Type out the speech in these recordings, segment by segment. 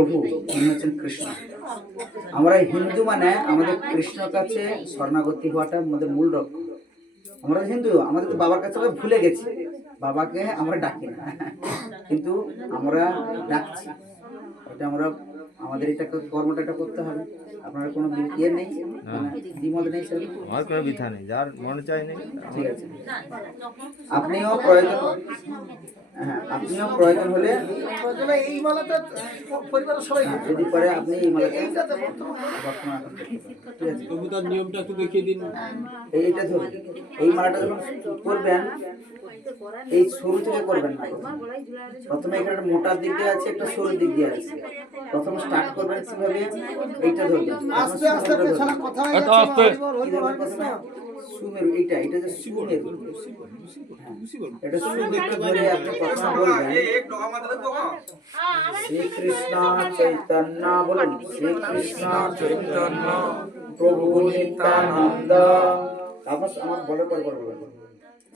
প্রভু উনি হচ্ছেন কৃষ্ণ। আমরা হিন্দু মানে আমাদের কৃষ্ণর কাছে শরণাগতি হওয়াটা আমাদের মূল লক্ষ্য। আমরা হিন্দু, আমাদের তো বাবার কাছে আমরা ভুলে গেছি, বাবাকে আমরা ডাকি না, কিন্তু আমরা ডাকছি। এটা আমরা আমাদের এটা কর্মটা করতে হবে। আপনার কোনো ইয়ে নেই, দ্বিমত নেই স্যার? আমার কোনো বিধা নেই, যার মনে চাই নেই। ঠিক আছে, আপনিও প্রয়োজন, হ্যাঁ আপনিও প্রয়োজন হলে এই মালাটা পরিবারের সবাই যদি পরে আপনি এই মালাটা কবিতার নিয়মটা একটু দেখিয়ে দিন। এইটা ধরুন, এই মালাটা যখন করবেন এই সরু থেকে করবেন না, প্রথমে এখানে একটা মোটার দিক দিয়ে আছে, একটা সরুর দিক দিয়ে আছে। প্রথমে স্টার্ট করবেন কিভাবে, এইটা ধরবেন আস্তে আস্তে পেছনে কথা হয়ে এটা আস্তে যাচ্ছে। সুমেরু, এটা যে সুমেরু, এটা সুমেরু ধরে আপনি কথা বলবেন শ্রীকৃষ্ণ চৈতন্য, বলুন শ্রীকৃষ্ণ চৈতন্য প্রভু নিত্যানন্দ। তারপর আমার বলে পরে বলবেন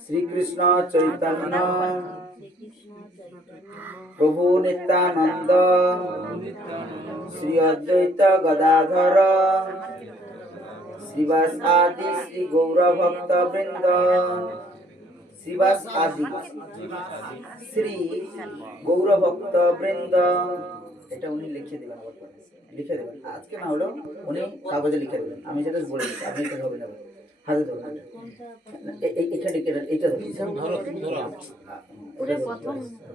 শ্রীকৃষ্ণ চৈতন্য প্রভু নিত্যানন্দ শ্রী অদ্বৈত গদাধর শ্রীবাস আদি শ্রী গৌর ভক্ত বৃন্দ। শ্রীবাস আদি শ্রী গৌর ভক্ত বৃন্দ, এটা উনি লিখে দিবেন, লিখে দেবেন আজকে না হলেও উনি কাগজে লিখে দেবেন। আমি যেটা বলে দিচ্ছি আপনি এটা ধরে নেবেন, হাতে ধরুন, এখানে এইটা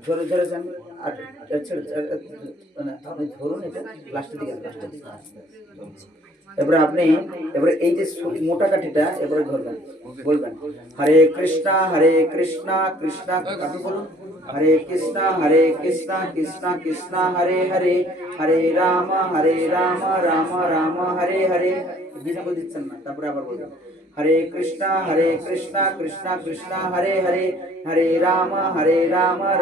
ধরে ধরেছেন আর আপনি ধরুন, এটা লাস্টের দিকে এবারে এই যে মোটা কাঠিটা এবারে ধরবেন, বলবেন হরে কৃষ্ণ কৃষ্ণ, আপনি বলুন হরে কৃষ্ণ কৃষ্ণ কৃষ্ণ হরে হরে, হরে রাম রাম রাম হরে হরে। বিনা করে দিচ্ছেন না, তারপরে আবার বলবেন হরে কৃষ্ণ কৃষ্ণ কৃষ্ণ হরে হরে, হরে রাম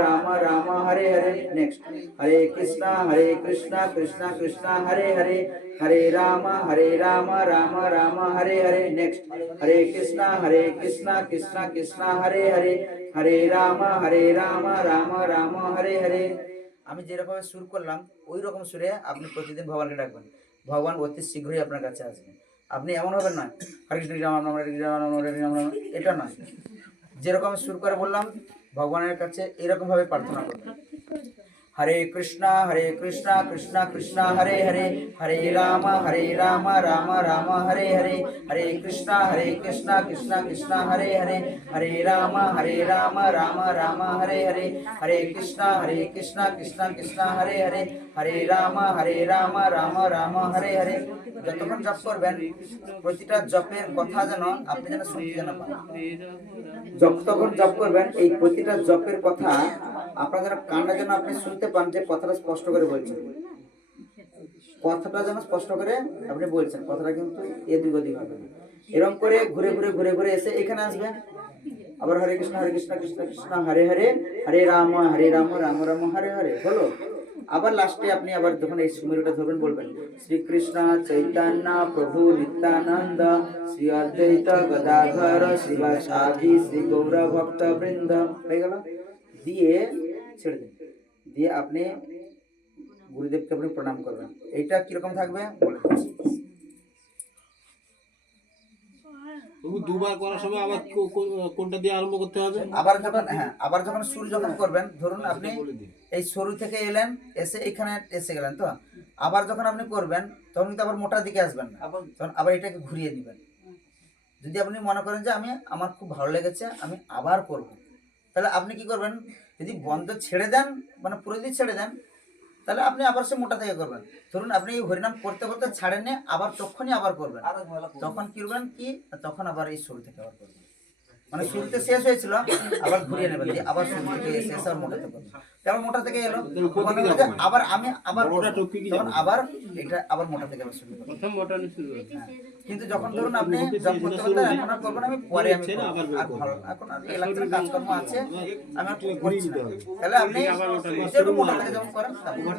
রাম রাম হরে হরে। নেক্সট হরে কৃষ্ণ কৃষ্ণ কৃষ্ণ হরে হরে, হরে রাম রাম রাম হরে হরে। নেক্সট হরে কৃষ্ণ কৃষ্ণ কৃষ্ণ হরে হরে, হরে রাম রাম রাম হরে হরে। আমি যেরকম সুর করলাম ওই রকম সুরে আপনি প্রতিদিন ভগবানকে ডাকবেন, ভগবান অতি শীঘ্রই আপনার কাছে আসবেন। আপনি এমন হবেন না হরে কৃষ্ণ রাম রাম হরে রাম, এটা নয়, যেরকম সুর করে বললাম ভগবানের কাছে এরকম ভাবে প্রার্থনা করবেন। হরে কৃষ্ণ কৃষ্ণ কৃষ্ণ হরে হরে, হরে রাম রাম রাম হরে হরে, হরে কৃষ্ণ কৃষ্ণ কৃষ্ণ হরে হরে, হরে রাম রাম রাম হরে হরে, হরে কৃষ্ণ কৃষ্ণ কৃষ্ণ হরে হরে, হরে রাম রাম রাম হরে হরে। যতক্ষণ জপ করবেন প্রতিটা জপের কথা যেন আপনি যেন শুনতে যেন পান। যতক্ষণ জপ করবেন এই প্রতিটা জপের কথা আপনার যেন কানে যেন আপনি শুনতে পান, যে কথাটা স্পষ্ট করে বলছেন, কথাটা যেন স্পষ্ট করে আপনি বলছেন, কথাটা কিন্তু এদিক ওদিক হবে না। এরকম করে ঘুরে ঘুরে ঘুরে ঘুরে এসে এখানে আসবেন, আবার হরে কৃষ্ণ কৃষ্ণ কৃষ্ণ হরে হরে, হরে রাম রাম রাম হরে হরে হলো। আবার লাস্টে আপনি আবার যখন এই সুমেরুটা ধরবেন বলবেন শ্রীকৃষ্ণ চৈতন্য প্রভু নিত্যানন্দ শ্রী অদ্বৈত গদাধর শ্রীবাস আদি শ্রী গৌর ভক্ত বৃন্দ। হয়ে গেল, দিয়ে ছেড়ে দিন, দিয়ে আপনি গুরুদেবকে আপনি প্রণাম করবেন। এইটা কিরকম থাকবে বলে দুবার করার সময় আবার কোনটা দিয়ে আরম্ভ করতে হবে? আবার যখন সুর যখন করবেন, ধরুন আপনি এই সরু থেকে এলেন, এসে এখানে এসে গেলেন, তো আবার যখন আপনি করবেন তখন কিন্তু আবার মোটার দিকে আসবেন না, তখন আবার এটাকে ঘুরিয়ে দিবেন। যদি আপনি মনে করেন যে আমার খুব ভালো লেগেছে আমি আবার করব, তাহলে আপনি কি করবেন, যদি বন্ধ ছেড়ে দেন মানে পুরো যদি ছেড়ে দেন তাহলে আপনি আবার সে মোটা থেকে করবেন। ধরুন আপনি এই হরিনাম করতে করতে ছাড়েন নিয়ে আবার তখনই আবার করবেন, তখন কি করবেন কি তখন আবার এই শুরু থেকে আবার করবেন, মানে শুরুতে শেষ হয়েছিল আবার ঘুরিয়ে নেবেন, দিয়ে আবার শুরু থেকে শেষ আর মোটা থেকে করবেন। যেমন মোটা থেকে এলো আবার আমি আবার তখন আবার এটা আবার মোটা থেকে আবার শুরু করব। কিন্তু যখন ধরুন আপনি জব করতে করতে এখন আর করবেন, আমি পরে আমি এখন আর এলাকার কাজকর্ম আছে আমি আর করছি না, তাহলে আপনি যেরকম মোটা থেকে যেমন করেন আমাদের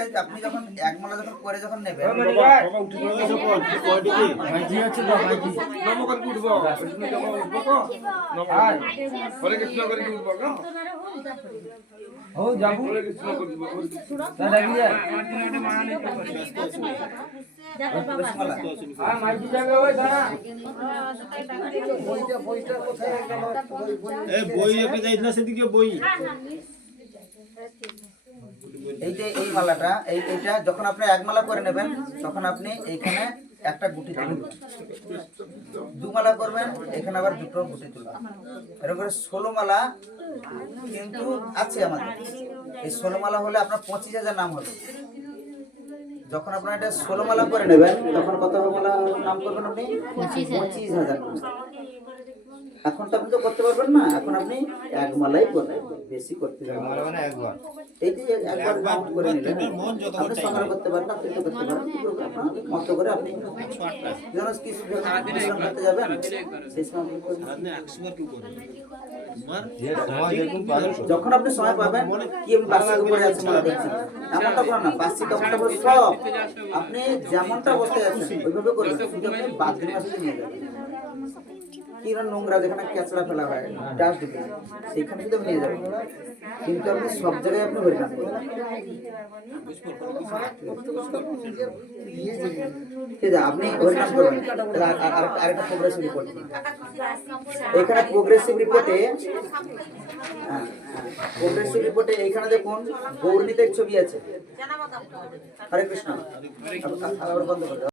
এইটাই আপনি যখন এক মালা যখন করে যখন নেবেন কয়টি কি? এ বই একটা যাই না সেদিকে বই। এই যে এই মালাটা এইটা যখন আপনি এক মালা করে নেবেন তখন আপনি এইখানে একটা গুটি তুলবেন, দু মালা করবেন এখানে আবার দুটো গুটি তুলবেন। এরকম করে 16 মালা কিন্তু আছে আমাদের। এই 16 মালা হলে আপনার 25,000 নাম হবে। যখন আপনার এটা 16 মালা করে নেবেন তখন কত মালা নাম করবেন আপনি? 25,000। এখন তো আপনি তো করতে পারবেন না, এখন আপনি এক মালাই করবেন, বেশি করতে যাবেন না। মানে একবার এই যে একবার কাউন্ট করে নিলেন, আপনি সকালে করতে পারেন, আপনি তো করতে পারেন, আপনার মত করে আপনি যখন কিছু বিশ্রাম করতে যাবেন সেই সময় আপনি করবেন। যে সময় যেরকম পাবে যখন আপনি সময় পাবেন, কি আমি বাসির উপরে আছি মালা দেখছি এমনটা করেন না, বাসি কখনটা করে সব আপনি যেমনটা অবস্থায় আছেন ওইভাবে করবেন, শুধু আপনি বাথরুমে আসতে নিয়ে যাবেন। কিরণ নোংরা যেখানে কেঁচড়া ফেলা হয় ডাস্টবিন সেখানে কিন্তু আপনি নিয়ে যাবেন, কিন্তু আপনি সব জায়গায় আপনি হরিনাম করবেন। ঠিক আছে, আপনি হরিনাম করবেন। আরেকটা প্রোগ্রেসিভ রিপোর্ট, এখানে প্রোগ্রেসিভ রিপোর্টে এইখানে দেখুন গৌরনীতের ছবি আছে। হরে কৃষ্ণ। আবার বন্ধ করে দাও।